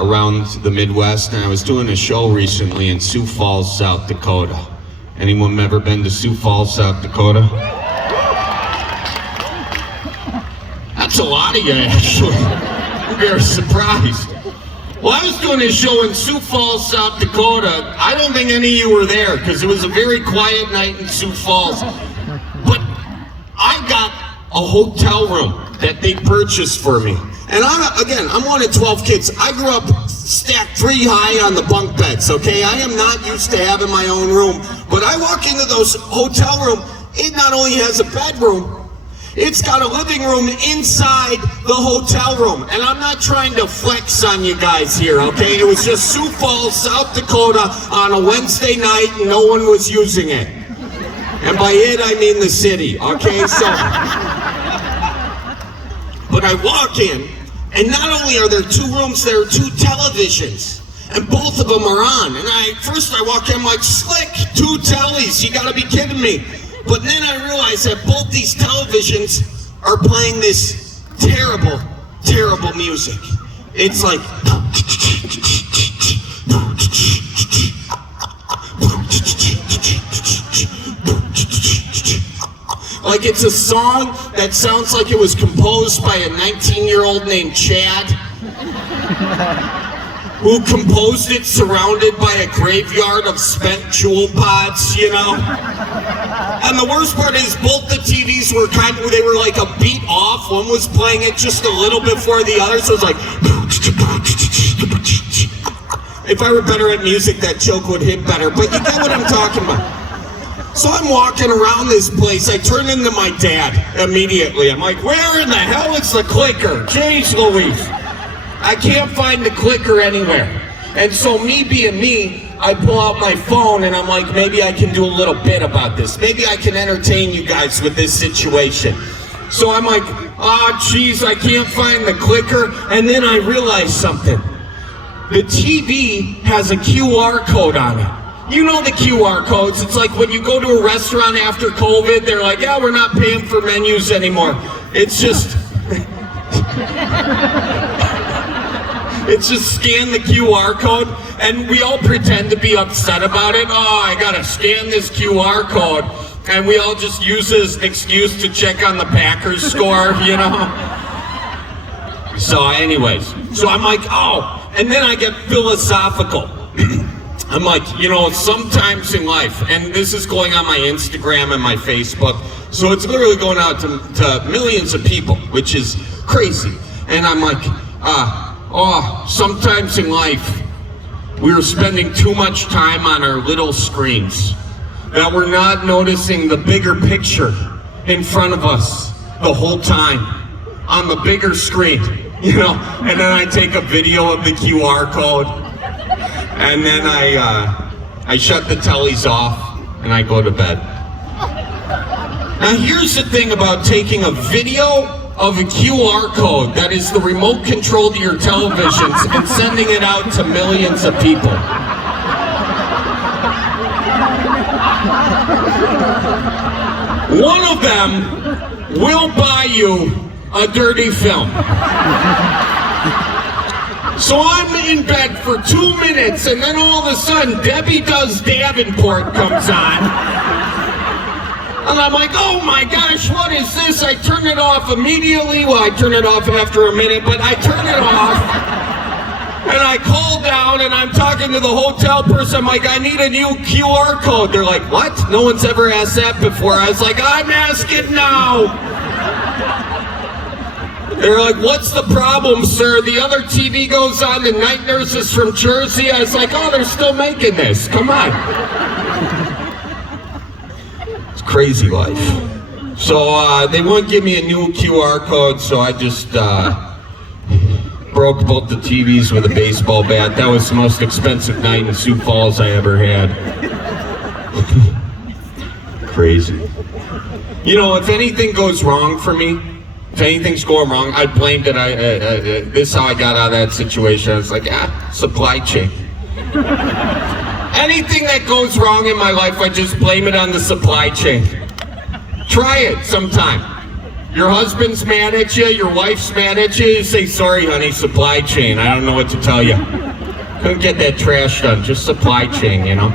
around the Midwest, and I was doing a show recently in Sioux Falls, South Dakota. Anyone ever been to Sioux Falls, South Dakota? That's a lot of you, actually. I'm very surprised. Well, I was doing this show in Sioux Falls, South Dakota. I don't think any of you were there because it was a very quiet night in Sioux Falls. But I got a hotel room that they purchased for me. And I'm one of 12 kids. I grew up stacked 3 high on the bunk beds, okay? I am not used to having my own room. But I walk into those hotel room, it not only has a bedroom, it's got a living room inside the hotel room. And I'm not trying to flex on you guys here, okay? It was just Sioux Falls, South Dakota on a Wednesday night and no one was using it. And by it, I mean the city, okay? So, but I walk in, and not only are there 2 rooms, there are 2 televisions. And both of them are on. And first I walk in, I'm like, slick, 2 tellies, you gotta be kidding me. But then I realized that both these televisions are playing this terrible, terrible music. It's like, it's a song that sounds like it was composed by a 19-year-old named Chad, who composed it surrounded by a graveyard of spent jewel pods, you know? And the worst part is both the TVs were they were like a beat off. One was playing it just a little before the other, so it was like, if I were better at music, that joke would hit better, but you get what I'm talking about. So I'm walking around this place, I turn into my dad immediately. I'm like, where in the hell is the clicker? Jeez Louise. I can't find the clicker anywhere. And so me being me, I pull out my phone and I'm like, maybe I can do a little bit about this. Maybe I can entertain you guys with this situation. So I'm like, geez, I can't find the clicker. And then I realized something. The TV has a QR code on it. You know the QR codes. It's like when you go to a restaurant after COVID, they're like, yeah, we're not paying for menus anymore. It's just, it's just scan the QR code, and we all pretend to be upset about it. Oh, I gotta scan this QR code. And we all just use it as an excuse to check on the Packers score, you know? So anyways, so I'm like, oh, and then I get philosophical. I'm like, you know, sometimes in life, and this is going on my Instagram and my Facebook, so it's literally going out to millions of people, which is crazy. And I'm like, sometimes in life, we're spending too much time on our little screens, that we're not noticing the bigger picture in front of us the whole time, on the bigger screen, you know? And then I take a video of the QR code, and then I shut the tellies off and I go to bed. Now here's the thing about taking a video of a QR code that is the remote control to your televisions and sending it out to millions of people. One of them will buy you a dirty film. So I'm in bed for 2 minutes, and then all of a sudden, Debbie Does Davenport comes on. And I'm like, oh my gosh, what is this? I turn it off immediately. Well, I turn it off after a minute, but I turn it off. And I call down, and I'm talking to the hotel person. I'm like, I need a new QR code. They're like, what? No one's ever asked that before. I was like, I'm asking now. They're like, what's the problem, sir? The other TV goes on, the night nurses from Jersey. I was like, oh, they're still making this. Come on. It's crazy life. So they wouldn't give me a new QR code, so I just broke both the TVs with a baseball bat. That was the most expensive night in Sioux Falls I ever had. Crazy. You know, if anything goes wrong for me, if anything's going wrong, I blamed it. This is how I got out of that situation. I was like, supply chain. Anything that goes wrong in my life, I just blame it on the supply chain. Try it sometime. Your husband's mad at you, your wife's mad at you, you say, sorry, honey, supply chain. I don't know what to tell you. Couldn't get that trash done, just supply chain, you know?